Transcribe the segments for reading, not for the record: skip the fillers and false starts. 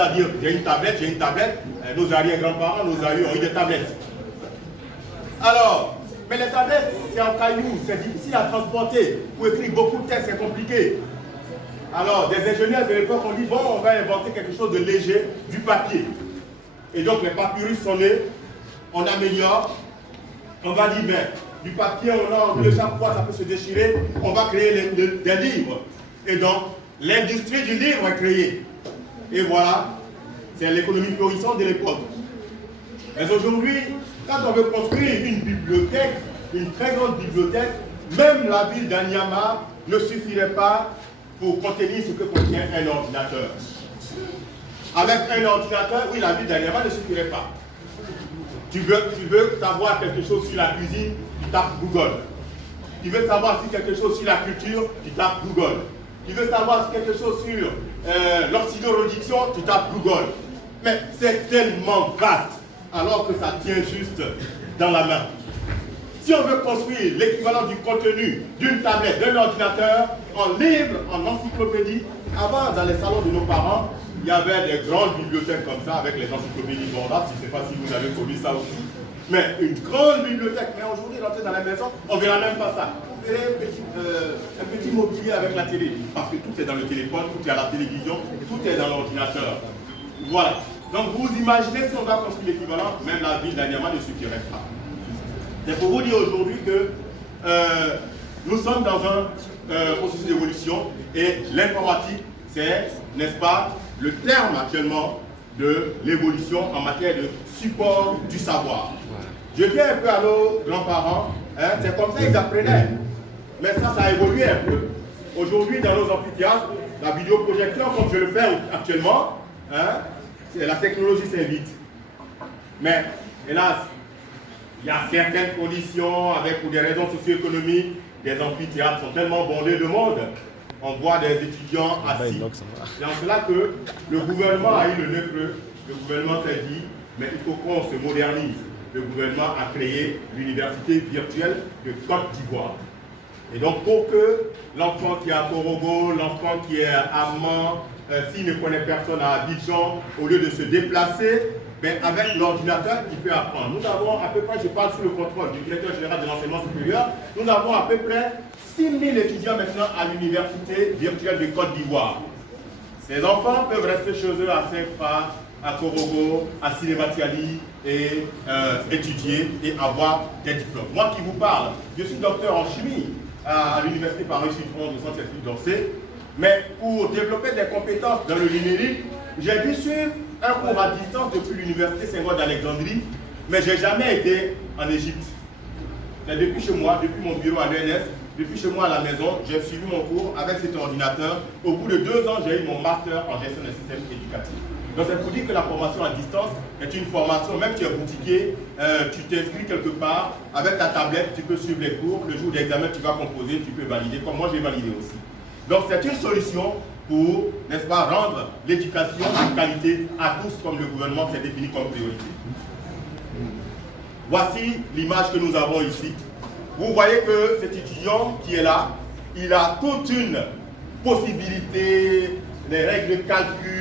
à dire j'ai une tablette, nos arrière-grands-parents, nos aïeux ont eu des tablettes. Alors, mais les tablettes, c'est en cailloux, c'est difficile à transporter. Pour écrire beaucoup de textes, c'est compliqué. Alors, des ingénieurs de l'époque ont dit, bon, on va inventer quelque chose de léger, du papier. Et donc, les papyrus sont nés, on améliore, on va dire, mais du papier, on a envie de chaque fois, ça peut se déchirer, on va créer des livres. Et donc, l'industrie du livre est créée. Et voilà, c'est l'économie florissante de l'époque. Mais aujourd'hui, quand on veut construire une bibliothèque, une très grande bibliothèque, même la ville d'Anyama ne suffirait pas pour contenir ce que contient un ordinateur. Avec un ordinateur, oui, la ville d'Anyama ne suffirait pas. Tu veux savoir quelque chose sur la cuisine, tu tapes Google. Tu veux savoir si quelque chose sur la culture, tu tapes Google. Tu veux savoir si quelque chose sur l'oxydorodiction, tu tapes Google. Mais c'est tellement vaste, alors que ça tient juste dans la main. Si on veut construire l'équivalent du contenu d'une tablette, d'un ordinateur, en livre, en encyclopédie, avant, dans les salons de nos parents, il y avait des grandes bibliothèques comme ça, avec les encyclopédies Bordas, je ne sais pas si vous avez connu ça aussi. Mais une grande bibliothèque, mais aujourd'hui, rentrer dans la maison, on ne verra même pas ça. Vous verrez un petit mobilier avec la télé, parce que tout est dans le téléphone, tout est à la télévision, tout est dans l'ordinateur. Voilà. Donc vous imaginez si on va construire l'équivalent, même la ville d'Anyama ne suffirait pas. C'est pour vous dire aujourd'hui que nous sommes dans un processus d'évolution et l'informatique, c'est, n'est-ce pas, le terme actuellement de l'évolution en matière de support du savoir. Je viens un peu à nos grands-parents, hein, c'est comme ça qu'ils apprenaient. Mais ça a évolué un peu. Aujourd'hui, dans nos amphithéâtres, la vidéoprojection, comme je le fais actuellement, hein, la technologie s'invite. Mais, hélas, il y a certaines conditions, pour des raisons socio-économiques, des amphithéâtres sont tellement bondés de monde. On voit des étudiants assis. C'est en cela que le gouvernement a eu le nez creux. Le gouvernement s'est dit, mais il faut qu'on se modernise. Le gouvernement a créé l'université virtuelle de Côte d'Ivoire. Et donc pour que l'enfant qui est à Korogo, l'enfant qui est à Amman, s'il ne connaît personne à Abidjan, au lieu de se déplacer, ben avec l'ordinateur, il peut apprendre. Nous avons à peu près, je parle sous le contrôle du directeur général de l'enseignement supérieur, nous avons à peu près 6 000 étudiants maintenant à l'université virtuelle de Côte d'Ivoire. Ces enfants peuvent rester chez eux à Saint-Fra, à Korogo, à Sinematiali et étudier et avoir des diplômes. Moi qui vous parle, je suis docteur en chimie à l'université Paris-Sud-France au centre scientifique d'Orsay, mais pour développer des compétences dans le numérique, j'ai dû suivre un cours à distance depuis l'université Senghor d'Alexandrie, mais je n'ai jamais été en Égypte. Mais depuis chez moi, depuis mon bureau à l'ENS, depuis chez moi à la maison, j'ai suivi mon cours avec cet ordinateur. Au bout de 2 ans, j'ai eu mon master en gestion des systèmes éducatifs. Donc c'est pour dire que la formation à distance est une formation, même tu es boutiquier, tu t'inscris quelque part, avec ta tablette, tu peux suivre les cours, le jour d'examen tu vas composer, tu peux valider, comme moi j'ai validé aussi. Donc c'est une solution pour, n'est-ce pas, rendre l'éducation de qualité à tous comme le gouvernement s'est défini comme priorité. Voici l'image que nous avons ici. Vous voyez que cet étudiant qui est là, il a toute une possibilité, les règles de calcul,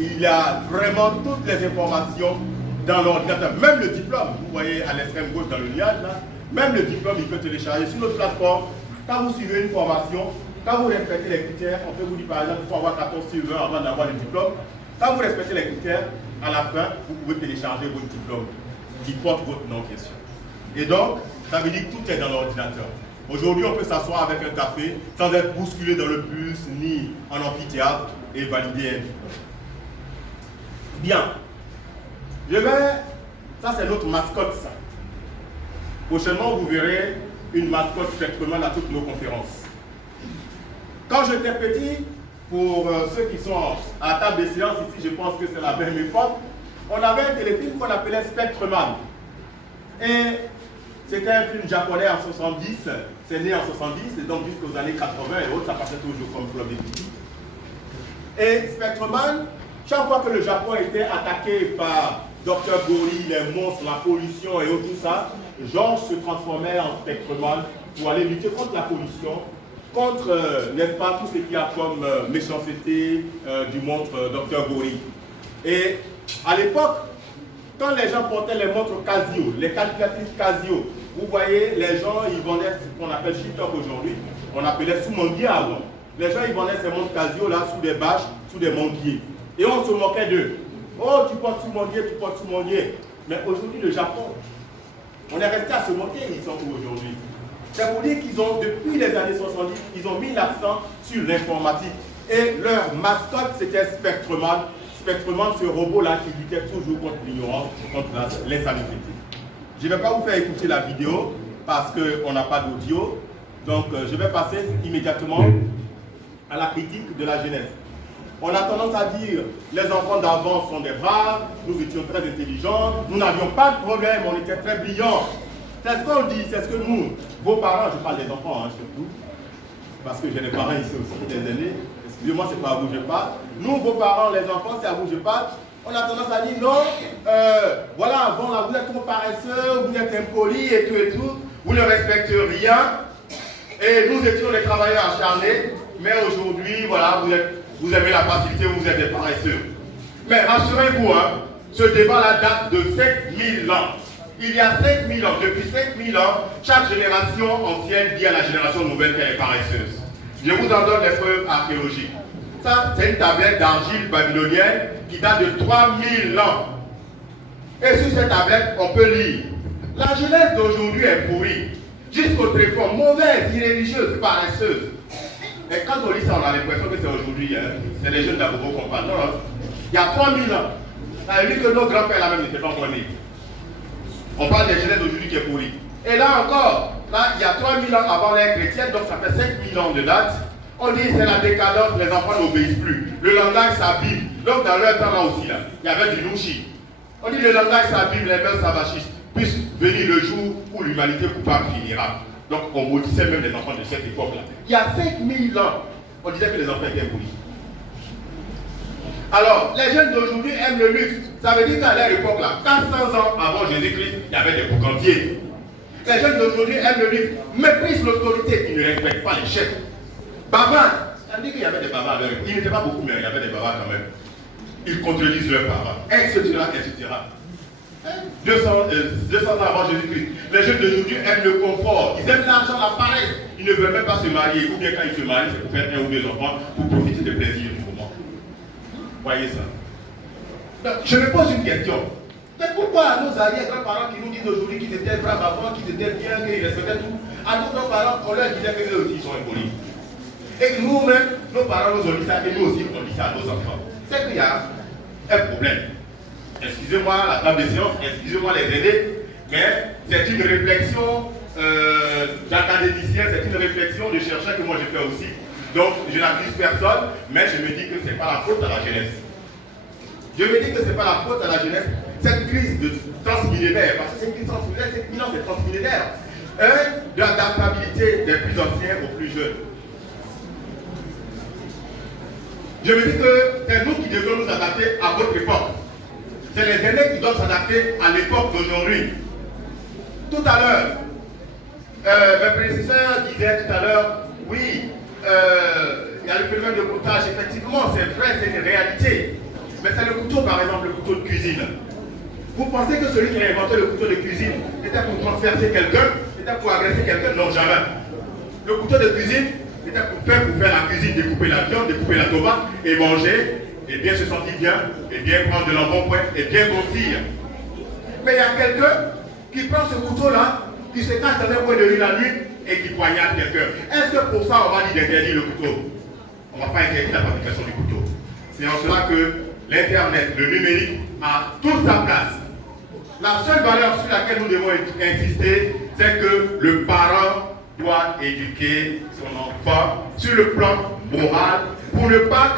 il a vraiment toutes les informations dans l'ordinateur. Même le diplôme, vous voyez à l'extrême gauche dans le nuage, là, même le diplôme, il peut télécharger sur notre plateforme. Quand vous suivez une formation, quand vous respectez les critères, on peut vous dire par exemple qu'il faut avoir 14 sur 20 avant d'avoir le diplôme. Quand vous respectez les critères, à la fin, vous pouvez télécharger votre diplôme qui porte votre nom en question. Et donc, ça veut dire que tout est dans l'ordinateur. Aujourd'hui, on peut s'asseoir avec un café sans être bousculé dans le bus ni en amphithéâtre et valider un diplôme. Bien. Ça c'est notre mascotte, ça. Prochainement, vous verrez une mascotte Spectreman à toutes nos conférences. Quand j'étais petit, pour ceux qui sont à la table de séance ici, je pense que c'est la même époque, on avait un téléfilm qu'on appelait Spectreman. Et c'était un film japonais en 70, c'est né en 70, et donc jusqu'aux années 80 et autres, ça passait toujours comme Club des Petits. Et Spectreman, chaque fois que le Japon était attaqué par Dr. Gori, les monstres, la pollution et tout ça, Georges se transformait en Spectreman pour aller lutter contre la pollution, contre, n'est-ce pas, tout ce qu'il y a comme méchanceté du monstre Dr. Gori. Et à l'époque, quand les gens portaient les montres Casio, les calculatrices Casio, vous voyez, les gens, ils vendaient ce qu'on appelle Chitop aujourd'hui, on appelait sous-manguier avant. Les gens, ils vendaient ces montres Casio là, sous des bâches, sous des manguiers. Et on se moquait d'eux. Oh, tu portes sous-manguier, tu portes sous-manguier. Mais aujourd'hui, le Japon, on est resté à se moquer, ils sont où aujourd'hui? C'est pour dire qu'ils ont, depuis les années 70, ils ont mis l'accent sur l'informatique. Et leur mascotte, c'était Spectreman. Spectreman, ce robot-là qui luttait toujours contre l'ignorance, contre l'insalubrité. Je ne vais pas vous faire écouter la vidéo parce qu'on n'a pas d'audio. Donc, je vais passer immédiatement à la critique de la jeunesse. On a tendance à dire les enfants d'avant sont des braves, nous étions très intelligents, nous n'avions pas de problème, on était très brillants. C'est ce qu'on dit, c'est ce que nous, vos parents, je parle des enfants surtout, parce que j'ai des parents ici aussi, des aînés, excusez-moi, c'est pas à vous que je parle. Nous, vos parents, les enfants, c'est à vous que je parle. On a tendance à dire non, voilà, avant là, vous êtes trop paresseux, vous êtes impolis et tout, vous ne respectez rien. Et nous étions des travailleurs acharnés, mais aujourd'hui, voilà, vous aimez la facilité, vous êtes des paresseux. Mais rassurez-vous, ce débat-là date de 5000 ans. Il y a 5000 ans, depuis 5000 ans, chaque génération ancienne dit à la génération nouvelle qu'elle est paresseuse. Je vous en donne les preuves archéologiques. Ça, c'est une tablette d'argile babylonienne qui date de 3000 ans. Et sur cette tablette, on peut lire. La jeunesse d'aujourd'hui est pourrie. Jusqu'aux réformes, mauvaise, irréligieuse, paresseuse. Et quand on lit ça, on a l'impression que c'est aujourd'hui. C'est les jeunes d'Abobo qu'on parle. Non, non. Il y a 3000 ans. Ça veut dire que nos grands-pères là-même n'étaient pas encore nés. On parle des jeunesses d'aujourd'hui qui est pourrie. Et là encore, là, il y a 3000 ans avant l'ère chrétienne, donc ça fait 5000 ans de date. On dit c'est la décadence, les enfants n'obéissent plus. Le langage s'abîme. Donc dans leur temps là aussi, là, il y avait du louchi. On dit le langage s'abîme, les mœurs s'avachissent. Puisse venir le jour où l'humanité coupable finira. Donc on maudissait même les enfants de cette époque-là. Il y a 5000 ans, on disait que les enfants étaient pourris. Alors, les jeunes d'aujourd'hui aiment le luxe. Ça veut dire qu'à leur époque-là, 400 ans avant Jésus-Christ, il y avait des boucantiers. Les jeunes d'aujourd'hui aiment le luxe, méprisent l'autorité, ils ne respectent pas les chefs. Bavards, ça veut dire qu'il y avait des bavards à leur époque. Ils n'étaient pas beaucoup, mais il y avait des bavards quand même. Ils contredisent leurs parents, etc., etc. 200 ans avant Jésus-Christ. Les jeunes d'aujourd'hui aiment le confort, ils aiment l'argent, la paresse. Ils ne veulent même pas se marier, ou bien quand ils se marient, c'est pour faire un ou deux enfants, pour profiter des plaisirs du moment. Voyez ça. Donc, je me pose une question. Mais pourquoi nos arrière-grands-parents qui nous disent aujourd'hui qu'ils étaient braves avant, qu'ils étaient bien, qu'ils respectaient tout, à nos grands-parents, on leur disait qu'eux aussi sont impolis. Et nous-mêmes, nos parents nous ont dit ça, et nous aussi on dit ça à nos enfants. C'est qu'il y a un problème. Excusez-moi la table de séance, excusez-moi les aînés, mais c'est une réflexion d'académicien, c'est une réflexion de chercheur que moi j'ai fait aussi. Donc je n'accuse personne, mais je me dis que ce n'est pas la faute à la jeunesse. Je me dis que ce n'est pas la faute à la jeunesse. Cette crise de transmillénaire, parce que c'est une crise transmillénaire, c'est transmillénaire. De l'adaptabilité des plus anciens aux plus jeunes. Je me dis que c'est nous qui devons nous adapter à votre époque. C'est les aînés qui doivent s'adapter à l'époque d'aujourd'hui. Tout à l'heure, mes prédécesseurs disaient tout à l'heure, oui, il y a le phénomène de broutage, effectivement, c'est vrai, c'est une réalité. Mais c'est le couteau, par exemple, le couteau de cuisine. Vous pensez que celui qui a inventé le couteau de cuisine était pour transpercer quelqu'un, était pour agresser quelqu'un? Non, jamais. Le couteau de cuisine était pour faire la cuisine, découper la viande, découper la tomate et manger, et bien se sentir bien, et bien prendre de l'embonpoint, et bien grossir. Mais il y a quelqu'un qui prend ce couteau-là, qui se cache dans un coin de rue la nuit, et qui poignarde quelqu'un. Est-ce que pour ça, on va dire d'interdire le couteau? On ne va pas interdire la fabrication du couteau. C'est en cela que l'Internet, le numérique, a toute sa place. La seule valeur sur laquelle nous devons insister, c'est que le parent doit éduquer son enfant sur le plan moral pour ne pas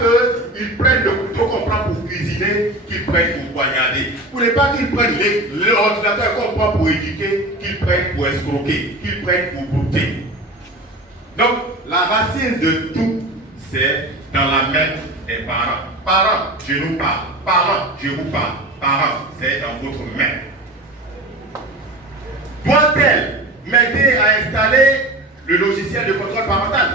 qu'il prenne le couteau qu'on prend pour cuisiner, qu'il prenne pour poignarder. Pour ne pas qu'il prenne l'ordinateur qu'on prend pour éduquer, qu'il prenne pour escroquer, qu'il prenne pour brouter. Donc, la racine de tout, c'est dans la main des parents. Parents, je nous parle. Parents, je vous parle. Parents, c'est dans votre main. Doit-elle m'aider à installer le logiciel de contrôle parental?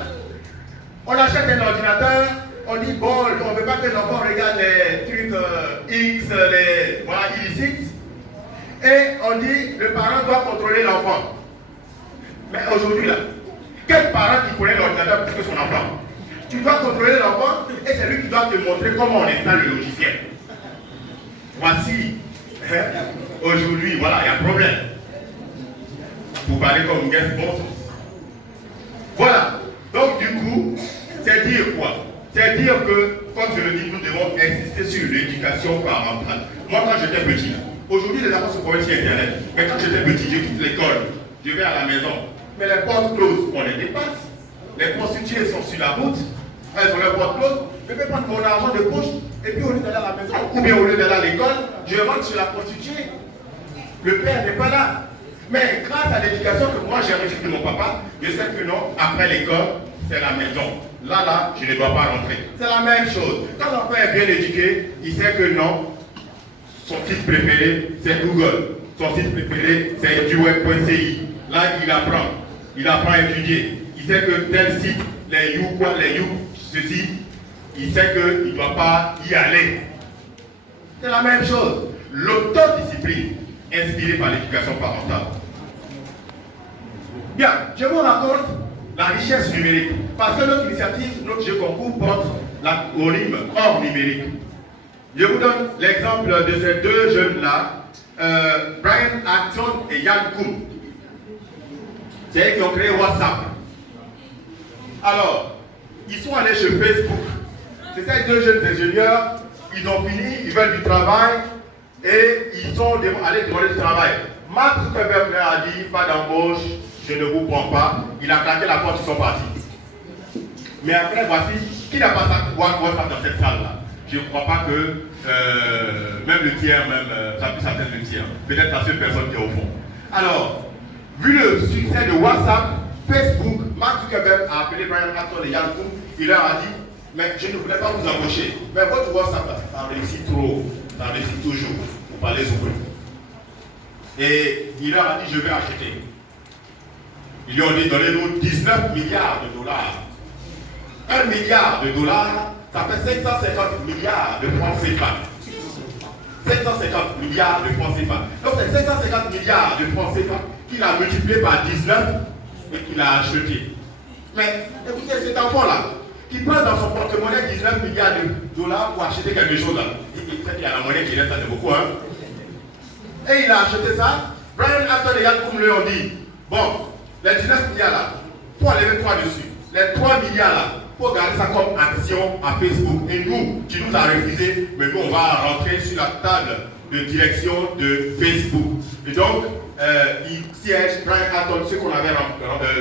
On achète un ordinateur, on dit bon, on ne veut pas que l'enfant regarde les trucs X, les voilà, illicites. Et on dit le parent doit contrôler l'enfant. Mais aujourd'hui là, quel parent qui connaît l'ordinateur plus que son enfant? Tu dois contrôler l'enfant et c'est lui qui doit te montrer comment on installe le logiciel. Voici, hein, aujourd'hui, voilà, il y a un problème. Vous parlez comme guest bon sens. Voilà. Donc du coup, c'est dire quoi? C'est dire que, comme je le dis, nous devons insister sur l'éducation parentale. Moi, quand j'étais petit, aujourd'hui les enfants se connectent sur Internet. Mais quand j'étais petit, je quitte l'école, je vais à la maison. Mais les portes closes, on les dépasse. Les prostituées sont sur la route, elles ont leurs portes closes. Je vais prendre mon argent de poche et puis au lieu d'aller à la maison, ou bien au lieu d'aller à l'école, je rentre sur la prostituée. Le père n'est pas là. Mais grâce à l'éducation que moi j'ai reçue de mon papa, je sais que non, après l'école, c'est la maison. Là, je ne dois pas rentrer. C'est la même chose. Quand l'enfant est bien éduqué, il sait que non, son site préféré, c'est Google. Son site préféré, c'est duweb.ci. Là, il apprend à étudier. Il sait que tel site, les you, quoi, les you, ceci, il sait qu'il ne doit pas y aller. C'est la même chose. L'autodiscipline, inspirée par l'éducation parentale. Bien, je vous raconte la richesse numérique. Parce que notre initiative, notre jeu concours porte au rythme hors numérique. Je vous donne l'exemple de ces deux jeunes-là, Brian Acton et Yann Koum. C'est eux qui ont créé WhatsApp. Alors, ils sont allés chez Facebook. C'est ces deux jeunes ingénieurs, ils ont fini, ils veulent du travail et ils sont allés demander du travail. Mark Zuckerberg leur a dit, pas d'embauche, je ne vous prends pas. Il a claqué la porte, ils sont partis. Mais après, voici, qui n'a pas WhatsApp dans cette salle-là? Je ne crois pas que même le tiers, ça puisse atteindre le tiers. Peut-être la seule personne qui est au fond. Alors, vu le succès de WhatsApp, Facebook, Mark Zuckerberg a appelé Brian Acton et Yann Koum. Il leur a dit, mais je ne voulais pas vous embaucher. Mais votre WhatsApp, ça réussit trop, ça réussit toujours. Vous parlez souvent. Et il leur a dit, je vais acheter. Ils lui ont dit, donnez-nous 19 milliards de dollars. 1 milliard de dollars, ça fait 550 milliards de francs CFA. 550 milliards de francs CFA. Donc c'est 550 milliards de francs CFA qu'il a multiplié par 19 et qu'il a acheté. Mais écoutez, cet enfant-là, qui prend dans son porte-monnaie 19 milliards de dollars pour acheter quelque chose là. Il sait qu'il y a la monnaie qui reste, ça c'est beaucoup, hein. Et il a acheté ça. Brian Acton et Yann Koum lui ont dit, bon, les 19 milliards là, il faut enlever 3 dessus. Les 3 milliards là, il faut garder ça comme action à Facebook. Et nous, qui nous a refusé, mais nous on va rentrer sur la table de direction de Facebook. Et donc, il siège, Brian Acton, ceux qu'on avait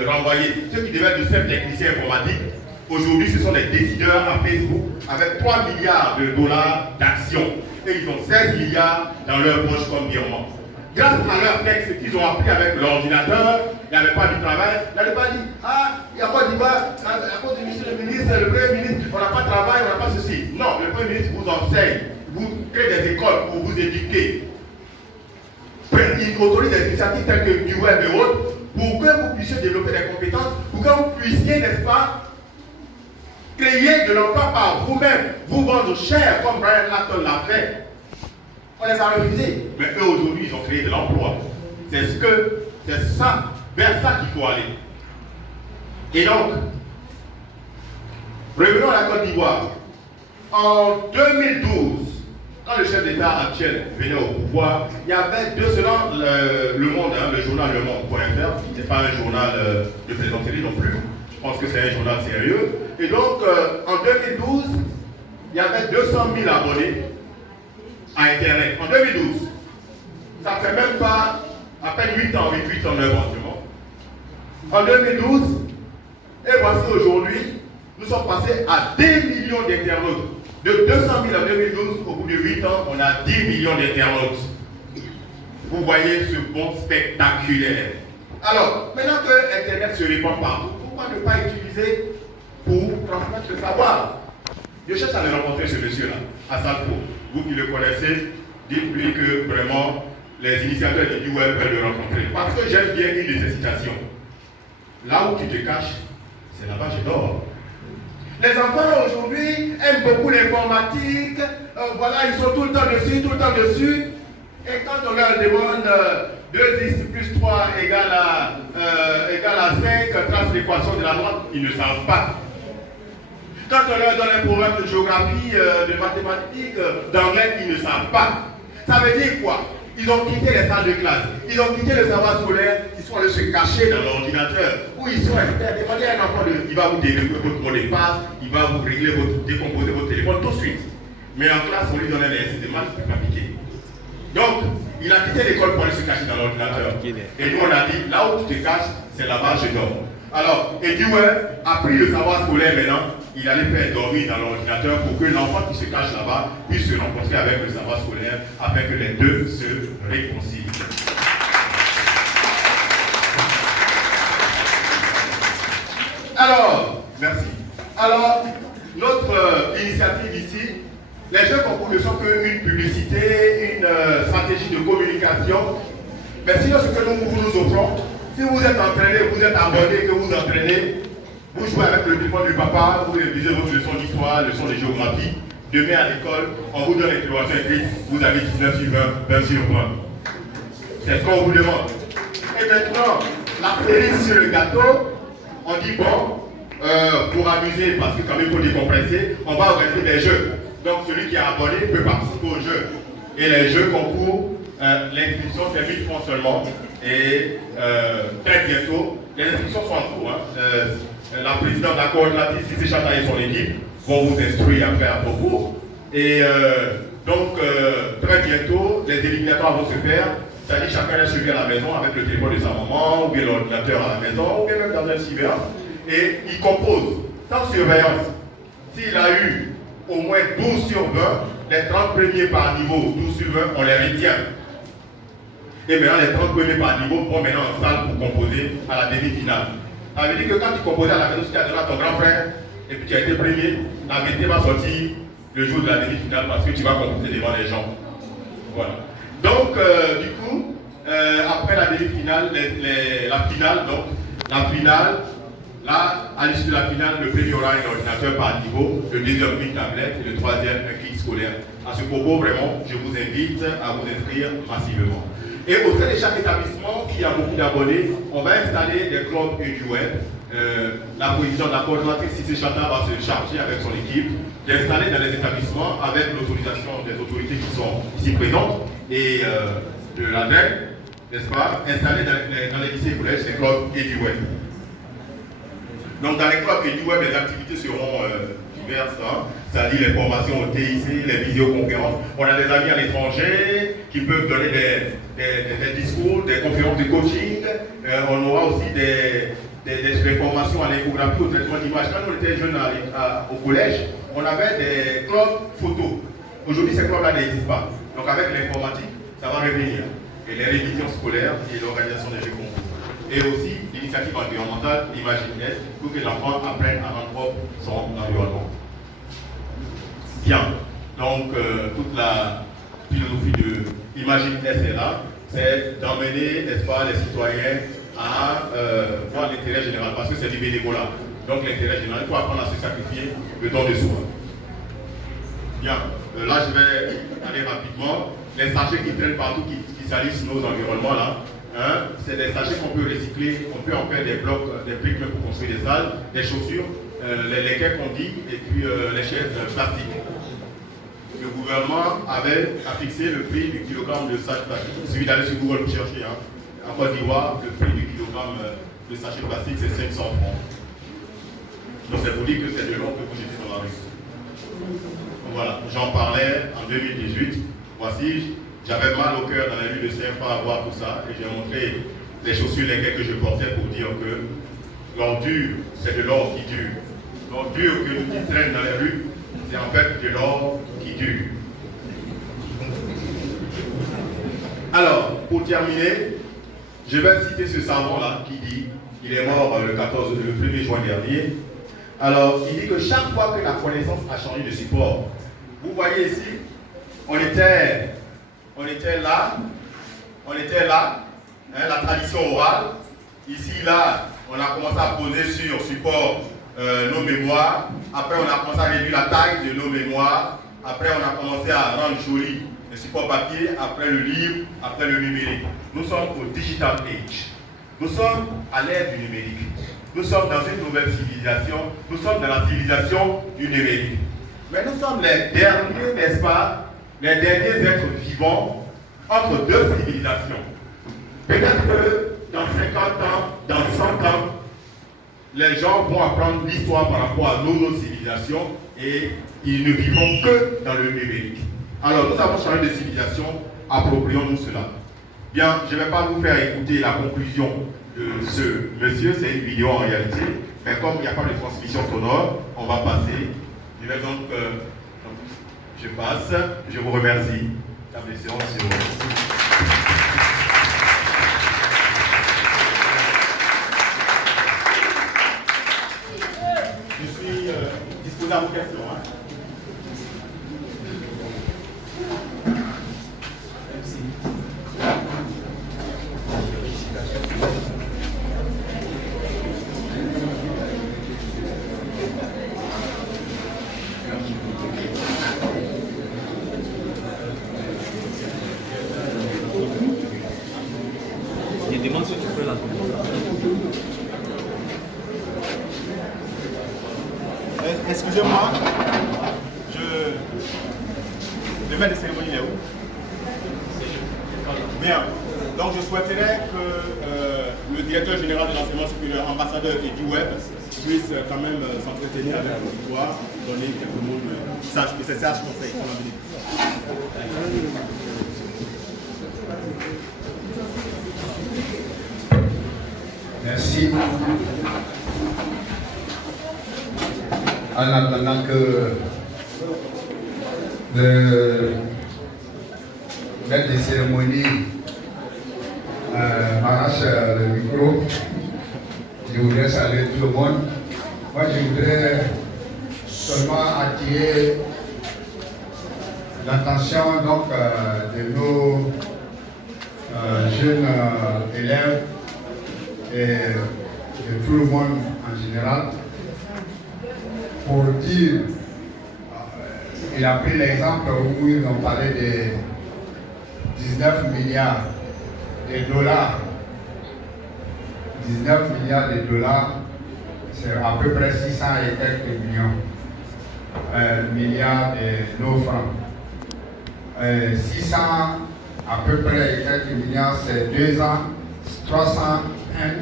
renvoyés, ceux qui devaient être de simples techniciens informatiques. Aujourd'hui, ce sont les décideurs à Facebook avec 3 milliards de dollars d'actions. Et ils ont 16 milliards dans leur poche comme virement. Grâce à leur texte qu'ils ont appris avec l'ordinateur, il n'y avait pas du travail. Il n'avait pas dit, ah, il y a pas d'Ivoire, à cause du ministre, le Premier ministre, on n'a pas de travail, on n'a pas ceci. Non, le Premier ministre vous enseigne, vous créez des écoles pour vous éduquer. Il autorise des initiatives telles que du web et autres, pour que vous puissiez développer des compétences, pour que vous puissiez, n'est-ce pas, créer de l'emploi par vous-même, vous vendre cher comme Brian Acton l'a fait. On les a refusés. Mais eux aujourd'hui, ils ont créé de l'emploi. C'est ça, vers ça qu'il faut aller. Et donc, revenons à la Côte d'Ivoire. En 2012, quand le chef d'État actuel venait au pouvoir, il y avait selon Le Monde, hein, le journal Le Monde.fr, qui n'était pas un journal de plaisanterie non plus. Je pense que c'est un journal sérieux. Et donc, en 2012, il y avait 200 000 abonnés à Internet. En 2012, ça fait même pas à peine 8 ans, 9 ans. En 2012, et voici aujourd'hui, nous sommes passés à 10 millions d'internautes. De 200 000 en 2012, au bout de 8 ans, on a 10 millions d'internautes. Vous voyez ce bond spectaculaire. Alors, maintenant que Internet se répand partout, pourquoi ne pas utiliser pour transmettre le savoir? Je cherche à le rencontrer ce monsieur-là, à Salfo. Vous qui le connaissez, dites-lui que vraiment les initiateurs du web peuvent le rencontrer. Parce que j'aime bien une de ces citations. Là où tu te caches, c'est là-bas que je dors. Les enfants aujourd'hui aiment beaucoup l'informatique, voilà, ils sont tout le temps dessus, et quand on leur demande 2x plus 3 égale à 5, trace l'équation de la droite, ils ne savent pas. Quand on leur donne un programme de géographie, de mathématiques, d'anglais, ils ne savent pas. Ça veut dire quoi? Ils ont quitté les salles de classe, ils ont quitté le savoir scolaire, ils sont allés se cacher dans l'ordinateur, où ils sont restés. Demandez à un enfant, il va vous développer votre mot de passe, il va vous régler décomposer votre téléphone tout de suite. Mais en classe, on lui donne un exercice de maths, il ne peut pas piquer. Donc, il a quitté l'école pour aller se cacher dans l'ordinateur. Et nous, on a dit, là où tu te caches, c'est là-bas, je dors. Alors, Edouard a pris le savoir scolaire maintenant, il allait faire dormir dans l'ordinateur pour que l'enfant qui se cache là-bas puisse se rencontrer avec le savoir scolaire afin que les deux se réconcilient. Alors, merci. Alors, notre initiative ici, les jeux concours ne sont qu'une publicité, une stratégie de communication. Mais sinon, ce que nous offrons, si vous êtes entraîné, vous êtes abonné, que vous entraînez, vous jouez avec le téléphone du papa, vous révisez votre leçon d'histoire, leçon de géographie. Demain à l'école, on vous donne l'interrogation écrite, vous avez 19 sur 20, 20 sur 20. C'est ce qu'on vous demande. Et maintenant, la cerise sur le gâteau, on dit bon, pour amuser, parce que quand même il faut décompresser, on va organiser des jeux. Donc celui qui est abonné peut participer aux jeux. Et les jeux concours, l'inscription c'est 1000 francs seulement. Et très bientôt, les inscriptions sont en cours. La présidente de la coordinatrice, Cissé Chata et son équipe, vont vous instruire après à propos. Et donc, très bientôt, les éliminatoires vont se faire. C'est-à-dire chacun est suivi à la maison avec le téléphone de sa maman, ou bien l'ordinateur à la maison, ou bien même dans un cyber. Et il compose, sans surveillance. S'il a eu au moins 12 sur 20, les 30 premiers par niveau, 12 sur 20, on les retient. Et maintenant, les 30 premiers par niveau vont maintenant en salle pour composer à la demi-finale. Ça veut dire que quand tu composais à la maison, tu as donné à ton grand frère, et puis tu as été premier, la vérité va sortir le jour de la demi-finale parce que tu vas composer devant les gens. Voilà. Donc, du coup, après la demi-finale, la finale, là, à l'issue de la finale, le premier aura un ordinateur par niveau, le deuxième une tablette et le troisième un kit scolaire. À ce propos, vraiment, je vous invite à vous inscrire massivement. Et au sein de chaque établissement qui a beaucoup d'abonnés, on va installer des clubs EduWeb. La position de la coordinatrice Cissé Chata va se charger avec son équipe d'installer dans les établissements avec l'autorisation des autorités qui sont ici présentes et de l'ANEC, n'est-ce pas, installer dans les lycées et collèges ces clubs EduWeb. Donc dans les clubs EduWeb, les activités seront diverses, c'est-à-dire les formations au TIC, les visioconférences. On a des amis à l'étranger qui peuvent donner des discours, des conférences de coaching. On aura aussi des formations à l'infographie, au traitement d'image. Quand on était jeunes au collège, on avait des clubs photos. Aujourd'hui, ces clubs-là n'existent pas. Donc avec l'informatique, ça va revenir. Et les révisions scolaires et l'organisation des jeux concours. Et aussi l'initiative environnementale Imagine-S pour que l'enfant apprenne à rendre propre son environnement. Bien. Donc, toute la philosophie de Imagine-S est là, c'est d'emmener, n'est-ce pas, les citoyens à voir l'intérêt général, parce que c'est du bénévolat. Donc, l'intérêt général, il faut apprendre à se sacrifier le don de soi. Bien. Là, je vais aller rapidement. Les sachets qui traînent partout, qui salissent nos environnements, là, c'est des sachets qu'on peut recycler, on peut en faire des blocs, des briques pour construire des salles, des chaussures, les quais qu'on dit, et puis les chaises plastiques. Le gouvernement avait fixé le prix du kilogramme de sachet plastique. Il suffit d'aller sur Google pour chercher. En Côte d'Ivoire, le prix du kilogramme de sachet plastique, c'est 500 francs. Donc c'est pour dire que c'est de l'eau que vous jetez dans la rue. Voilà, j'en parlais en 2018. Voici, j'avais mal au cœur dans la rue de CFA à voir tout ça et j'ai montré les chaussures lesquelles que je portais pour dire que l'ordure, c'est de l'or qui dure. L'ordure qui traîne dans les rues, c'est en fait de l'or qui dure. Alors, pour terminer, je vais citer ce savant-là qui dit, il est mort le 1er juin dernier. Alors, il dit que chaque fois que la connaissance a changé de support, vous voyez ici, on était là, la tradition orale. Ici, là, on a commencé à poser sur support nos mémoires. Après, on a commencé à réduire la taille de nos mémoires. Après, on a commencé à rendre joli le support papier. Après, le livre. Après, le numérique. Nous sommes au digital age. Nous sommes à l'ère du numérique. Nous sommes dans une nouvelle civilisation. Nous sommes dans la civilisation du numérique. Mais nous sommes les derniers, n'est-ce pas, les derniers êtres vivants entre deux civilisations. Peut-être que dans 50 ans, dans 100 ans, les gens vont apprendre l'histoire par rapport à nos civilisations et ils ne vivront que dans le numérique. Alors, nous avons changé de civilisation, approprions-nous cela. Bien, je ne vais pas vous faire écouter la conclusion de ce monsieur, c'est une vidéo en réalité, mais comme il n'y a pas de transmission sonore, on va passer. Je vais donc, je passe, je vous remercie. La séance, je vous remercie. Je suis disposé à vos questions. Excusez-moi, le maître de cérémonie est où? Bien, donc je souhaiterais que le directeur général de l'enseignement supérieur, ambassadeur et du web, puisse quand même s'entretenir avec l'auditoire, donner quelques mots de sage conseil. Merci. En attendant que le maître de cérémonie m'arrache le micro, je voudrais saluer tout le monde. Moi, je voudrais seulement attirer l'attention donc de nos jeunes élèves et de tout le monde en général pour dire, il a pris l'exemple où ils ont parlé de 19 milliards de dollars. 19 milliards de dollars, c'est à peu près 600 et quelques milliards de nos francs. 600 à peu près et quelques milliards, c'est 2 ans, 300,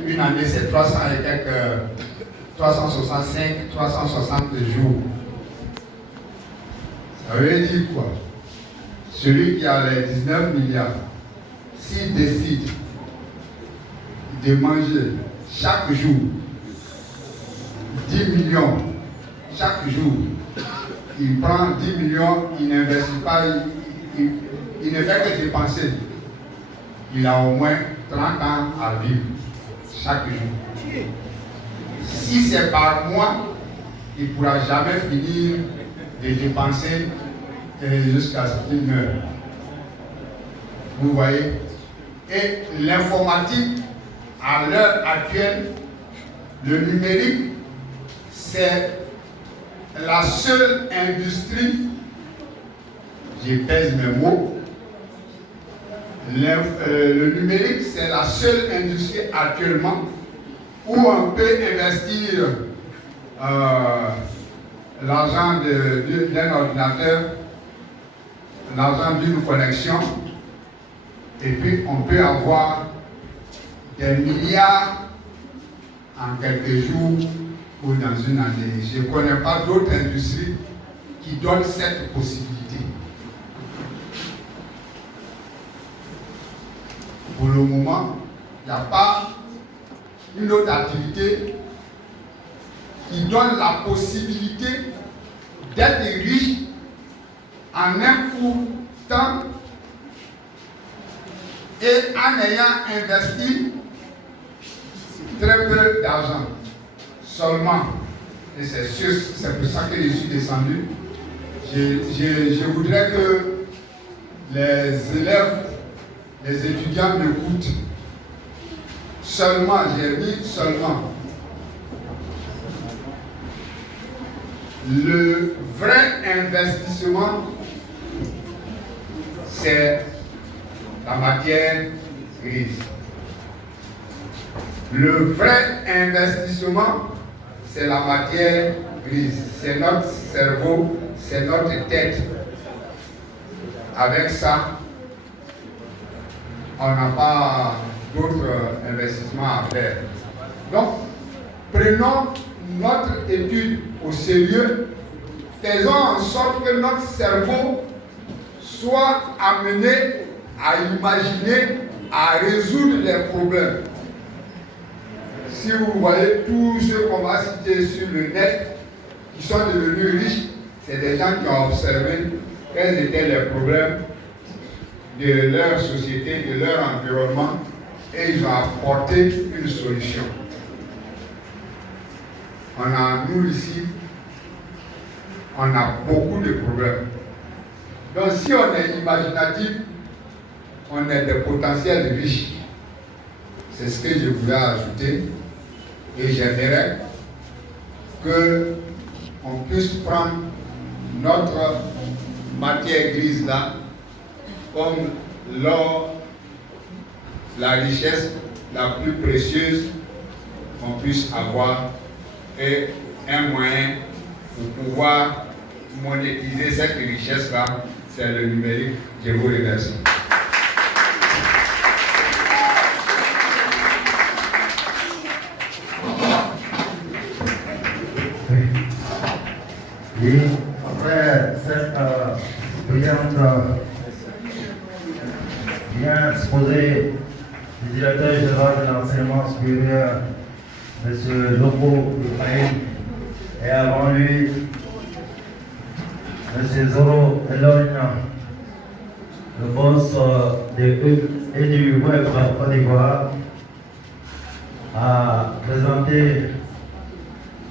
une année c'est 300 et quelques, 365, 360 jours. Ça veut dire quoi? Celui qui a les 19 milliards, s'il décide de manger chaque jour 10 millions, chaque jour, il prend 10 millions, il n'investit pas, il ne fait que dépenser. Il a au moins 30 ans à vivre chaque jour. Si c'est par mois, il ne pourra jamais finir de dépenser jusqu'à ce qu'il meure. Vous voyez? Et l'informatique, à l'heure actuelle, le numérique, c'est la seule industrie, je pèse mes mots, le numérique, c'est la seule industrie actuellement où on peut investir l'argent d'un ordinateur, l'argent d'une connexion, et puis on peut avoir des milliards en quelques jours ou dans une année. Je ne connais pas d'autres industries qui donnent cette possibilité. Pour le moment, il n'y a pas une autre activité qui donne la possibilité d'être riche en un court temps et en ayant investi très peu d'argent seulement. Et c'est pour ça que je suis descendu. Je voudrais que les élèves, les étudiants m'écoutent. Seulement, j'ai dit seulement. le vrai investissement, c'est la matière grise. Le vrai investissement, c'est la matière grise. C'est notre cerveau, c'est notre tête. Avec ça, on n'a pas d'autres investissements à faire. Donc, prenons notre étude au sérieux, faisons en sorte que notre cerveau soit amené à imaginer, à résoudre les problèmes. Si vous voyez tous ceux qu'on va citer sur le net, qui sont devenus riches, c'est des gens qui ont observé quels étaient les problèmes de leur société, de leur environnement, et ils ont apporté une solution. Nous ici, on a beaucoup de problèmes. Donc si on est imaginatif, on est des potentiels riches. C'est ce que je voulais ajouter. Et j'aimerais qu'on puisse prendre notre matière grise là comme l'or, la richesse la plus précieuse qu'on puisse avoir et un moyen pour pouvoir monétiser cette richesse là, c'est le numérique. Je vous remercie. Et après cette brillante bien exposé du directeur général de l'enseignement supérieur, M. Lopo Ibrahim, et avant lui, M. Zoro Eloina, le boss et du web Côte d'Ivoire, a présenté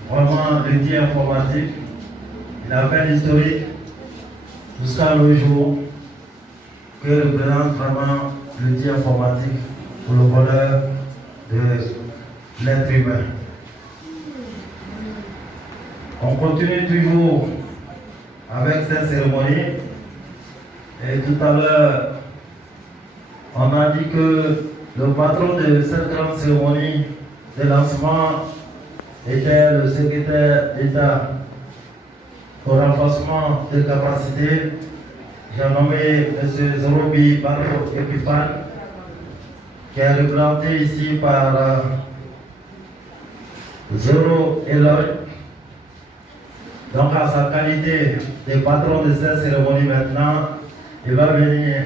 vraiment l'outil informatique. Il a fait l'historique jusqu'à le jour que représente vraiment l'outil informatique pour le bonheur de l'être humain. On continue toujours avec cette cérémonie. Et tout à l'heure, on a dit que le patron de cette grande cérémonie de lancement était le secrétaire d'État au renforcement des capacités. J'ai nommé M. Zorobi Baro Epifan, qui est représenté ici par Zoro Eloy. Donc, à sa qualité de patron de cette cérémonie maintenant, il va venir